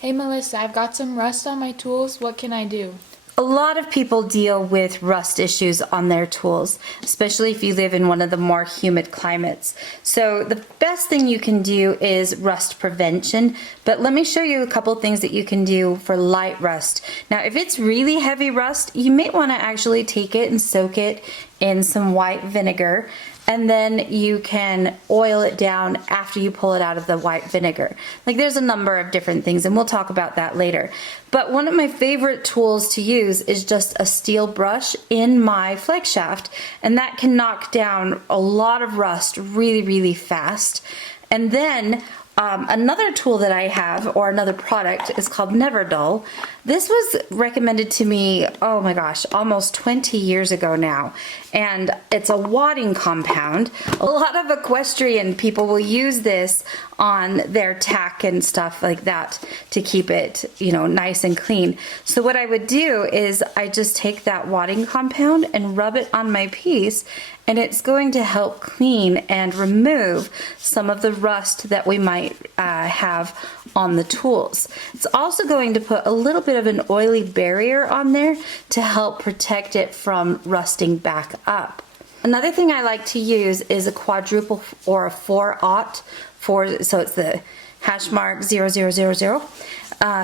Hey Melissa, I've got some rust on my tools. What can I do? A lot of people deal with rust issues on their tools, especially if you live in one of the more humid climates. So the best thing you can do is rust prevention, but let me show you a couple things that you can do for light rust. Now, if it's really heavy rust, you may want to actually take it and soak it in some white vinegar, and then you can oil it down after you pull it out of the white vinegar. Like, there's a number of different things, and we'll talk about that later. But one of my favorite tools to use is just a steel brush in my flex shaft, and that can knock down a lot of rust really, really fast. And then another tool that I have, or another product, is called Never Dull. This was recommended to me, oh my gosh, almost 20 years ago now. And it's a wadding compound. A lot of equestrian people will use this on their tack and stuff like that to keep it, you know, nice and clean. So what I would do is I just take that wadding compound and rub it on my piece, and it's going to help clean and remove some of the rust that we might have on the tools. It's also going to put a little bit of an oily barrier on there to help protect it from rusting back up. Another thing I like to use is a quadruple or a 4/0, so it's the hash mark 0000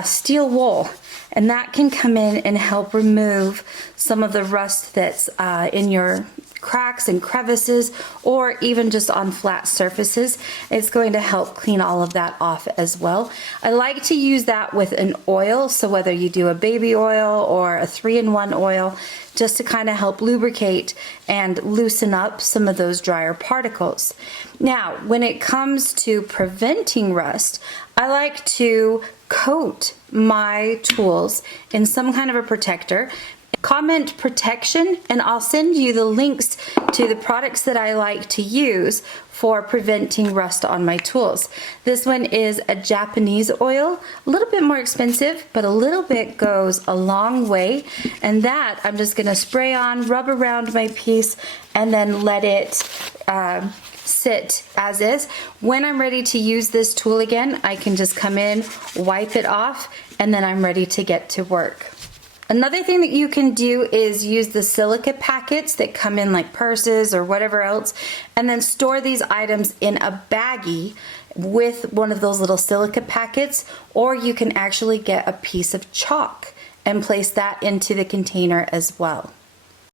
steel wool, and that can come in and help remove some of the rust that's in your cracks and crevices, or even just on flat surfaces. It's going to help clean all of that off as well. I like to use that with an oil, so whether you do a baby oil or a 3-in-1 oil, just to kind of help lubricate and loosen up some of those drier particles. Now, when it comes to preventing rust, I like to coat my tools in some kind of a protector. Comment protection, and I'll send you the links to the products that I like to use for preventing rust on my tools. This one is a Japanese oil, a little bit more expensive, but a little bit goes a long way. And that I'm just gonna spray on, rub around my piece, and then let it sit as is. When I'm ready to use this tool again, I can just come in, wipe it off, and then I'm ready to get to work. Another thing that you can do is use the silica packets that come in like purses or whatever else, and then store these items in a baggie with one of those little silica packets, or you can actually get a piece of chalk and place that into the container as well.